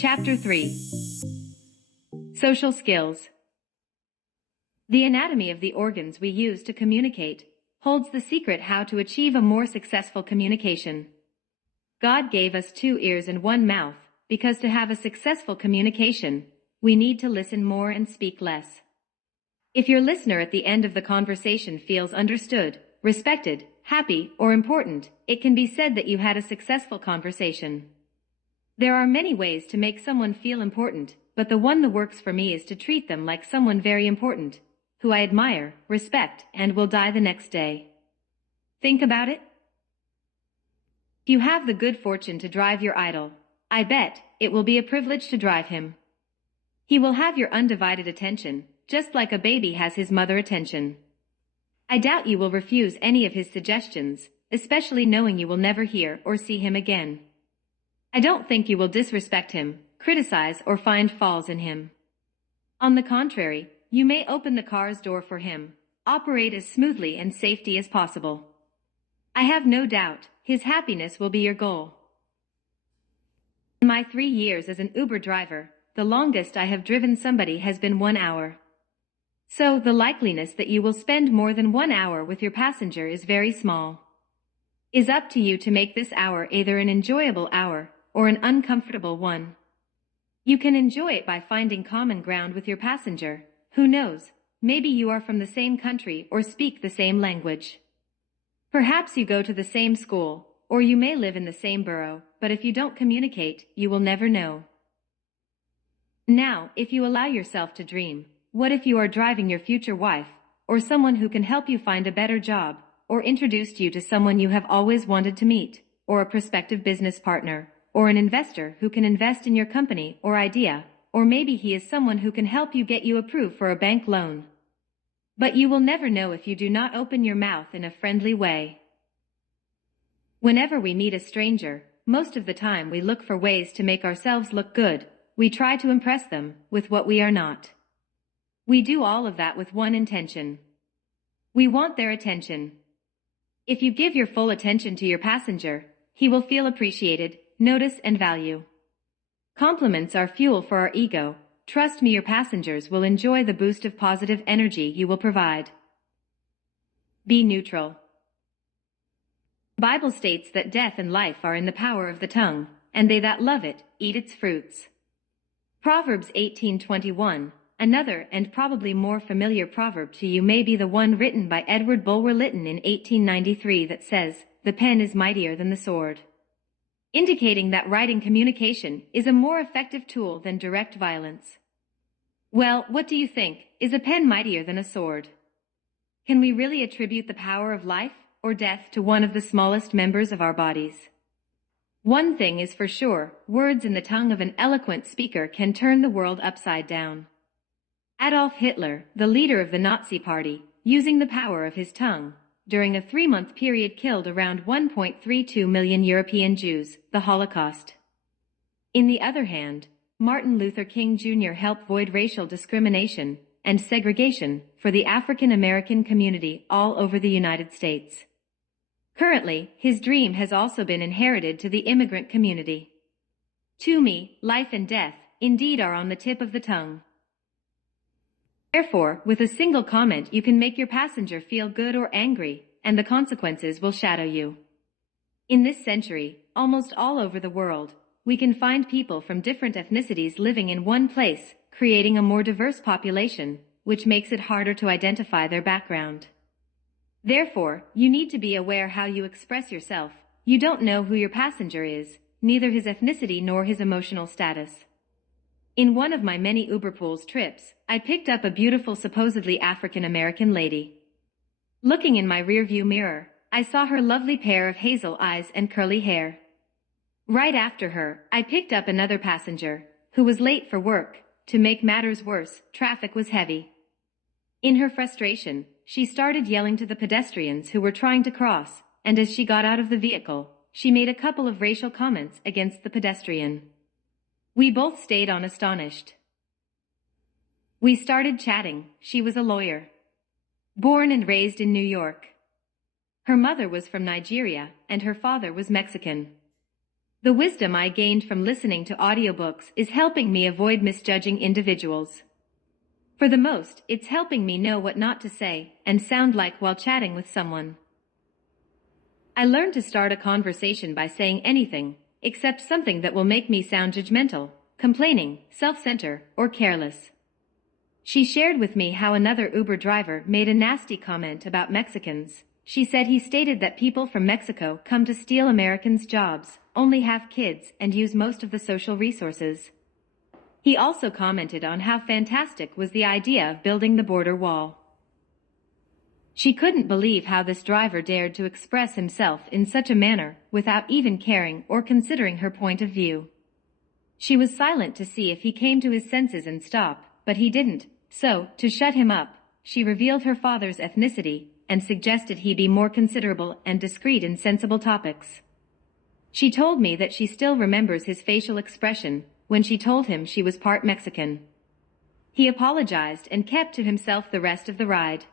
Chapter 3. Social Skills. The anatomy of the organs we use to communicate holds the secret how to achieve a more successful communication. God gave us 2 ears and 1 mouth, because to have a successful communication, we need to listen more and speak less. If your listener at the end of the conversation feels understood, respected, happy, or important, it can be said that you had a successful conversation. There are many ways to make someone feel important, but the one that works for me is to treat them like someone very important, who I admire, respect, and will die the next day. Think about it. If you have the good fortune to drive your idol, I bet it will be a privilege to drive him. He will have your undivided attention, just like a baby has his mother attention. I doubt you will refuse any of his suggestions, especially knowing you will never hear or see him again. I don't think you will disrespect him, criticize, or find flaws in him. On the contrary, you may open the car's door for him, operate as smoothly and safely as possible. I have no doubt his happiness will be your goal. In my 3 years as an Uber driver, the longest I have driven somebody has been 1 hour. So the likeliness that you will spend more than 1 hour with your passenger is very small. It's up to you to make this hour either an enjoyable hour or an uncomfortable one. You can enjoy it by finding common ground with your passenger. Who knows, maybe you are from the same country or speak the same language. Perhaps you go to the same school, or you may live in the same borough, but if you don't communicate, you will never know. Now, if you allow yourself to dream, what if you are driving your future wife, or someone who can help you find a better job, or introduced you to someone you have always wanted to meet, or a prospective business partner, or an investor who can invest in your company or idea, or maybe he is someone who can help you get you approved for a bank loan. But you will never know if you do not open your mouth in a friendly way. Whenever we meet a stranger, most of the time we look for ways to make ourselves look good. We try to impress them with what we are not. We do all of that with one intention. We want their attention. If you give your full attention to your passenger, he will feel appreciated, noticed, and value. Compliments are fuel for our ego. Trust me, your passengers will enjoy the boost of positive energy you will provide. Be neutral. The Bible states that death and life are in the power of the tongue, and they that love it eat its fruits. Proverbs 18:21, another and probably more familiar proverb to you may be the one written by Edward Bulwer Lytton in 1893 that says, "The pen is mightier than the sword," indicating that writing communication is a more effective tool than direct violence. Well, what do you think? Is a pen mightier than a sword? Can we really attribute the power of life or death to one of the smallest members of our bodies? One thing is for sure, words in the tongue of an eloquent speaker can turn the world upside down. Adolf Hitler, the leader of the Nazi Party, using the power of his tongue, during a 3-month period killed around 1.32 million European Jews, the Holocaust. In the other hand, Martin Luther King Jr. helped void racial discrimination and segregation for the African American community all over the United States. Currently, his dream has also been inherited to the immigrant community. To me, life and death, indeed, are on the tip of the tongue. Therefore, with a single comment you can make your passenger feel good or angry, and the consequences will shadow you. In this century, almost all over the world, we can find people from different ethnicities living in one place, creating a more diverse population, which makes it harder to identify their background. Therefore, you need to be aware how you express yourself. You don't know who your passenger is, neither his ethnicity nor his emotional status. In one of my many Uberpools trips, I picked up a beautiful supposedly African-American lady. Looking in my rearview mirror, I saw her lovely pair of hazel eyes and curly hair. Right after her, I picked up another passenger, who was late for work. To make matters worse, traffic was heavy. In her frustration, she started yelling to the pedestrians who were trying to cross, and as she got out of the vehicle, she made a couple of racial comments against the pedestrian. We both stayed on astonished. We started chatting. She was a lawyer. Born and raised in New York. Her mother was from Nigeria, and her father was Mexican. The wisdom I gained from listening to audiobooks is helping me avoid misjudging individuals. For the most, it's helping me know what not to say and sound like while chatting with someone. I learned to start a conversation by saying anything, except something that will make me sound judgmental, complaining, self-centered, or careless. She shared with me how another Uber driver made a nasty comment about Mexicans. She said he stated that people from Mexico come to steal Americans' jobs, only have kids, and use most of the social resources. He also commented on how fantastic was the idea of building the border wall. She couldn't believe how this driver dared to express himself in such a manner without even caring or considering her point of view. She was silent to see if he came to his senses and stop, but he didn't, so, to shut him up, she revealed her father's ethnicity and suggested he be more considerable and discreet in sensible topics. She told me that she still remembers his facial expression when she told him she was part Mexican. He apologized and kept to himself the rest of the ride.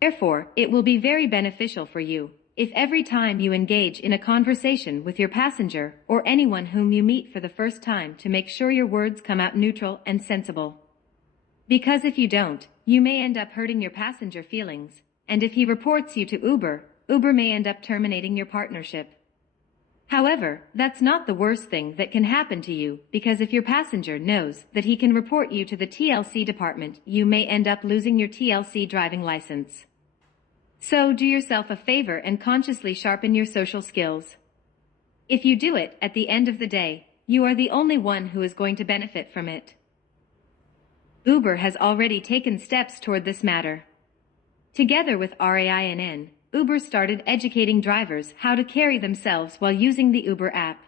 Therefore, it will be very beneficial for you if every time you engage in a conversation with your passenger or anyone whom you meet for the first time to make sure your words come out neutral and sensible. Because if you don't, you may end up hurting your passenger feelings, and if he reports you to Uber, Uber may end up terminating your partnership. However, that's not the worst thing that can happen to you, because if your passenger knows that he can report you to the TLC department, you may end up losing your TLC driving license. So do yourself a favor and consciously sharpen your social skills. If you do it, at the end of the day, you are the only one who is going to benefit from it. Uber has already taken steps toward this matter. Together with RAINN, Uber started educating drivers how to carry themselves while using the Uber app.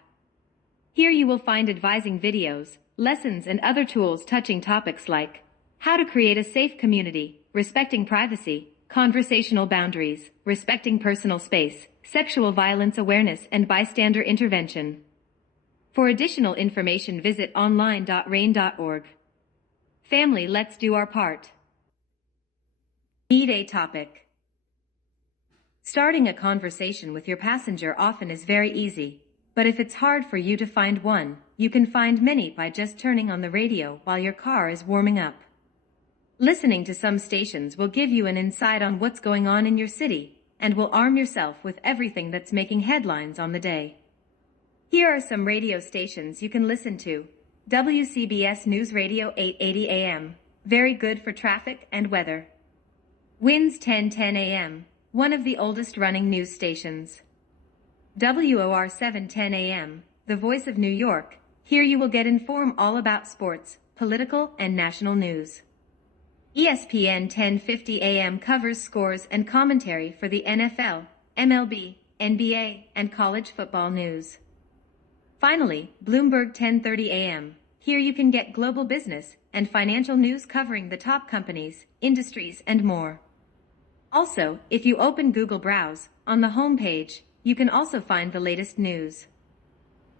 Here you will find advising videos, lessons, and other tools touching topics like how to create a safe community, respecting privacy, conversational boundaries, respecting personal space, sexual violence awareness, and bystander intervention. For additional information, visit online.rain.org. Family, let's do our part. Need a topic. Starting a conversation with your passenger often is very easy, but if it's hard for you to find one, you can find many by just turning on the radio while your car is warming up. Listening to some stations will give you an insight on what's going on in your city, and will arm yourself with everything that's making headlines on the day. Here are some radio stations you can listen to. WCBS News Radio 880 AM, very good for traffic and weather. WINS 1010 AM, one of the oldest running news stations. WOR 710 AM, the voice of New York. Here you will get informed all about sports, political, and national news. ESPN 1050 AM covers scores and commentary for the NFL, MLB, NBA, and college football news. Finally, Bloomberg 1030 AM. Here you can get global business and financial news covering the top companies, industries, and more. Also, if you open Google Browse, on the home page, you can also find the latest news.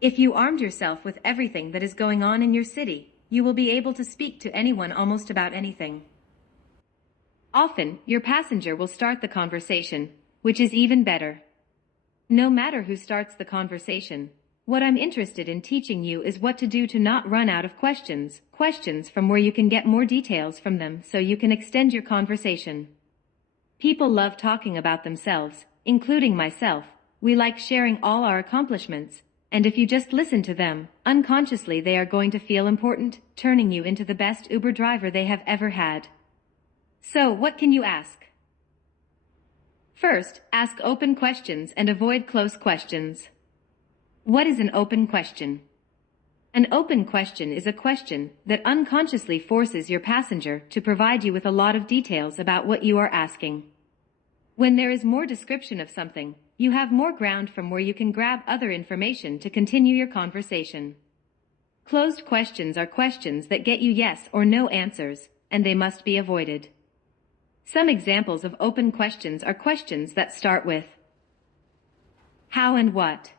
If you armed yourself with everything that is going on in your city, you will be able to speak to anyone almost about anything. Often, your passenger will start the conversation, which is even better. No matter who starts the conversation, what I'm interested in teaching you is what to do to not run out of questions from where you can get more details from them so you can extend your conversation. People love talking about themselves, including myself. We like sharing all our accomplishments, and if you just listen to them, unconsciously they are going to feel important, turning you into the best Uber driver they have ever had. So, what can you ask? First, ask open questions and avoid close questions. What is an open question? An open question is a question that unconsciously forces your passenger to provide you with a lot of details about what you are asking. When there is more description of something, you have more ground from where you can grab other information to continue your conversation. Closed questions are questions that get you yes or no answers, and they must be avoided. Some examples of open questions are questions that start with how and what.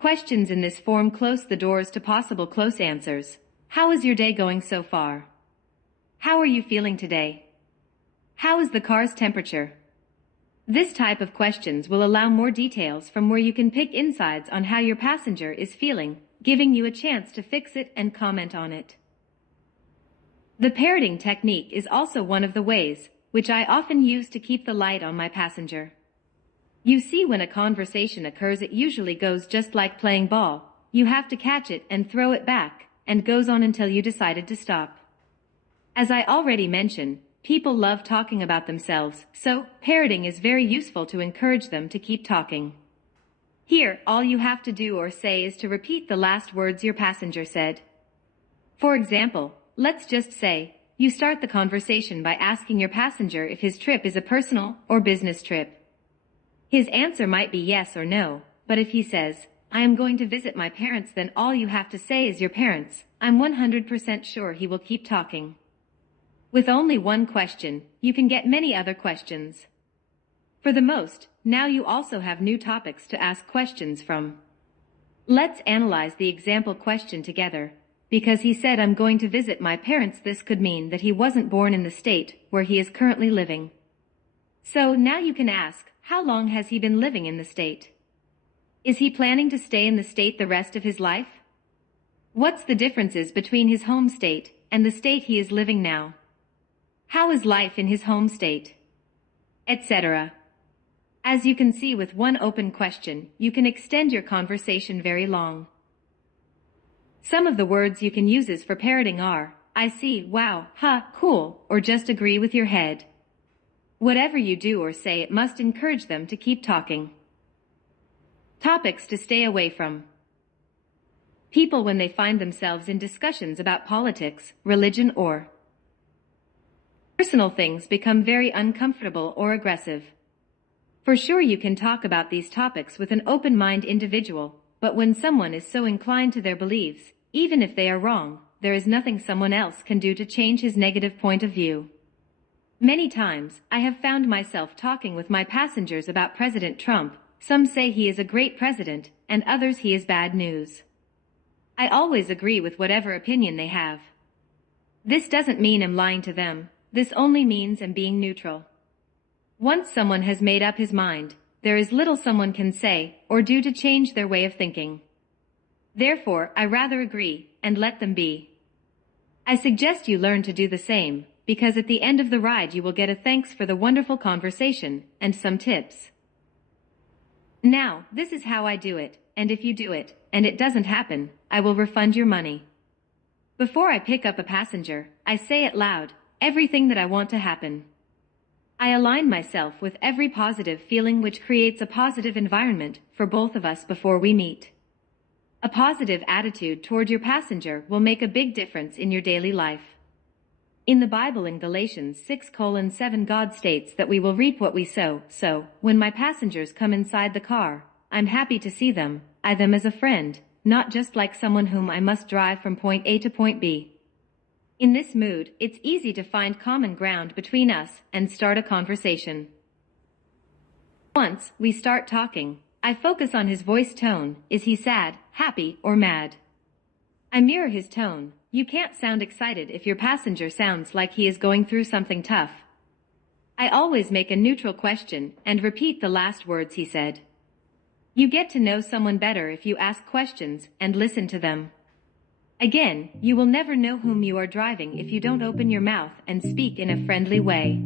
Questions in this form close the doors to possible close answers. How is your day going so far? How are you feeling today? How is the car's temperature? This type of questions will allow more details from where you can pick insides on how your passenger is feeling, giving you a chance to fix it and comment on it. The parroting technique is also one of the ways, which I often use to keep the light on my passenger. You see, when a conversation occurs, it usually goes just like playing ball. You have to catch it and throw it back, and goes on until you decided to stop. As I already mentioned, people love talking about themselves, so parroting is very useful to encourage them to keep talking. Here, all you have to do or say is to repeat the last words your passenger said. For example, let's just say, you start the conversation by asking your passenger if his trip is a personal or business trip. His answer might be yes or no, but if he says, I am going to visit my parents, then all you have to say is your parents. I'm 100% sure he will keep talking. With only one question, you can get many other questions. For the most, now you also have new topics to ask questions from. Let's analyze the example question together. Because he said I'm going to visit my parents, this could mean that he wasn't born in the state where he is currently living. So now you can ask, how long has he been living in the state? Is he planning to stay in the state the rest of his life? What's the differences between his home state and the state he is living now? How is life in his home state? Etc. As you can see, with one open question, you can extend your conversation very long. Some of the words you can use for parroting are, I see, wow, ha, cool, or just agree with your head. Whatever you do or say, it must encourage them to keep talking. Topics to stay away from. People when they find themselves in discussions about politics, religion, or personal things become very uncomfortable or aggressive. For sure you can talk about these topics with an open-minded individual, but when someone is so inclined to their beliefs, even if they are wrong, there is nothing someone else can do to change his negative point of view. Many times, I have found myself talking with my passengers about President Trump. Some say he is a great president, and others he is bad news. I always agree with whatever opinion they have. This doesn't mean I'm lying to them, this only means I'm being neutral. Once someone has made up his mind, there is little someone can say or do to change their way of thinking. Therefore, I rather agree and let them be. I suggest you learn to do the same, because at the end of the ride you will get a thanks for the wonderful conversation and some tips. Now, this is how I do it, and if you do it, and it doesn't happen, I will refund your money. Before I pick up a passenger, I say it loud, everything that I want to happen. I align myself with every positive feeling, which creates a positive environment for both of us before we meet. A positive attitude toward your passenger will make a big difference in your daily life. In the Bible, in Galatians 6:7, God states that we will reap what we sow. So, when my passengers come inside the car, I'm happy to see them, them as a friend, not just like someone whom I must drive from point A to point B. In this mood, it's easy to find common ground between us and start a conversation. Once we start talking, I focus on his voice tone. Is he sad, happy, or mad? I mirror his tone. You can't sound excited if your passenger sounds like he is going through something tough. I always make a neutral question and repeat the last words he said. You get to know someone better if you ask questions and listen to them. Again, you will never know whom you are driving if you don't open your mouth and speak in a friendly way.